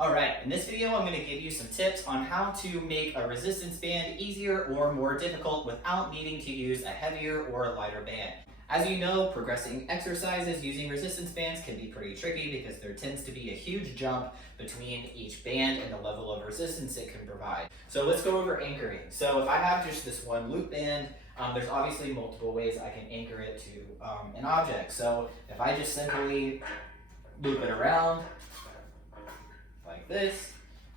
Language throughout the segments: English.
Alright, in this video I'm going to give you some tips on how to make a resistance band easier or more difficult without needing to use a heavier or a lighter band. As you know, progressing exercises using resistance bands can be pretty tricky because there tends to be a huge jump between each band and the level of resistance it can provide. So let's go over anchoring. So if I have just this one loop band, there's obviously multiple ways I can anchor it to an object. So if I just simply loop it around, like this.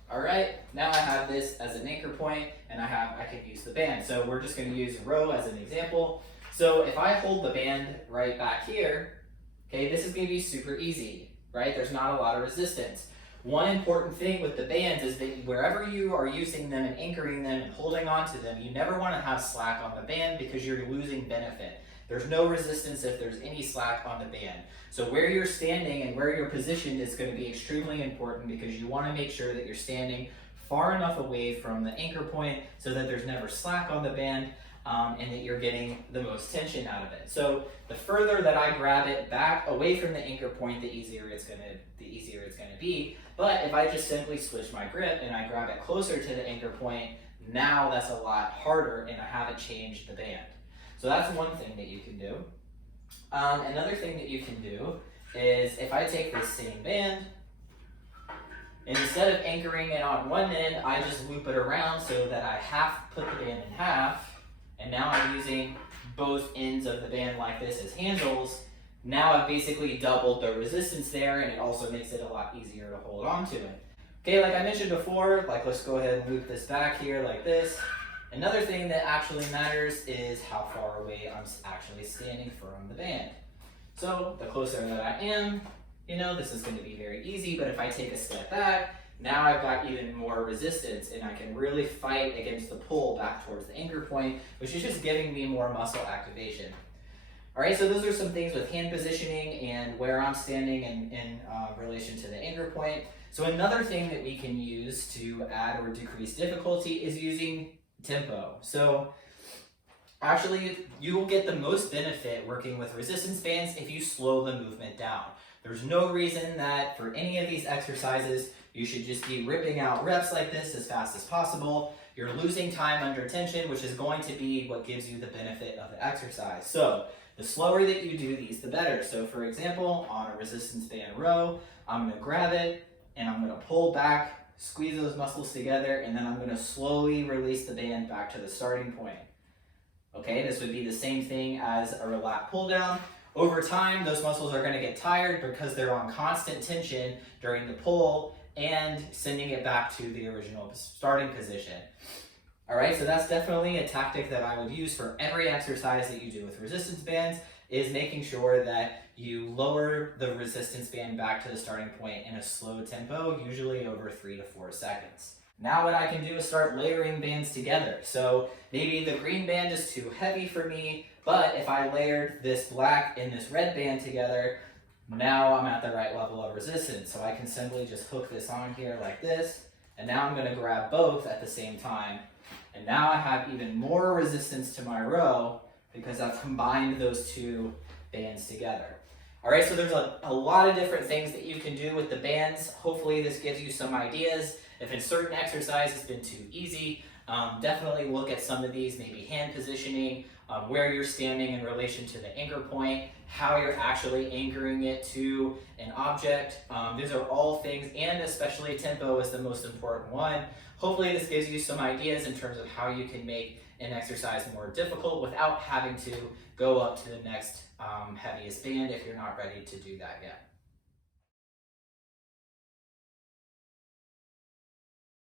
All right, now I have this as an anchor point and I can use the band. So we're just going to use row as an example. So if I hold the band right back here, okay, this is going to be super easy, right? There's not a lot of resistance. One important thing with the bands is that wherever you are using them and anchoring them and holding onto them, you never want to have slack on the band because you're losing benefit. There's no resistance if there's any slack on the band. So where you're standing and where you're positioned is going to be extremely important because you want to make sure that you're standing far enough away from the anchor point so that there's never slack on the band and that you're getting the most tension out of it. So the further that I grab it back away from the anchor point, the easier it's going to be. But if I just simply switch my grip and I grab it closer to the anchor point, now that's a lot harder and I haven't changed the band. So that's one thing that you can do. Another thing that you can do is if I take this same band, and instead of anchoring it on one end, I just loop it around so that I put the band in half, and now I'm using both ends of the band like this as handles. Now I've basically doubled the resistance there, and it also makes it a lot easier to hold on to it. Okay, like I mentioned before, let's go ahead and loop this back here like this. Another thing that actually matters is how far away I'm actually standing from the band. So the closer that I am, this is going to be very easy, but if I take a step back, now I've got even more resistance and I can really fight against the pull back towards the anchor point, which is just giving me more muscle activation. All right, so those are some things with hand positioning and where I'm standing in relation to the anchor point. So another thing that we can use to add or decrease difficulty is using tempo. So actually you will get the most benefit working with resistance bands if you slow the movement down. There's no reason that for any of these exercises you should just be ripping out reps like this as fast as possible. You're losing time under tension, which is going to be what gives you the benefit of the exercise. So the slower that you do these, the better. So for example, on a resistance band row, I'm going to grab it and I'm going to pull back, squeeze those muscles together, and then I'm going to slowly release the band back to the starting point. Okay, this would be the same thing as a lat pull down. Over time, those muscles are going to get tired because they're on constant tension during the pull and sending it back to the original starting position. All right, so that's definitely a tactic that I would use for every exercise that you do with resistance bands, is making sure that you lower the resistance band back to the starting point in a slow tempo, usually over 3 to 4 seconds. Now what I can do is start layering bands together. So maybe the green band is too heavy for me, but if I layered this black and this red band together, now I'm at the right level of resistance. So I can simply just hook this on here like this, and now I'm going to grab both at the same time. And now I have even more resistance to my row because I've combined those two bands together. All right, so there's a lot of different things that you can do with the bands. Hopefully this gives you some ideas. If in certain exercises it's been too easy, definitely look at some of these, maybe hand positioning, where you're standing in relation to the anchor point, how you're actually anchoring it to an object. These are all things, and especially tempo is the most important one. Hopefully this gives you some ideas in terms of how you can make an exercise more difficult without having to go up to the next heaviest band if you're not ready to do that yet.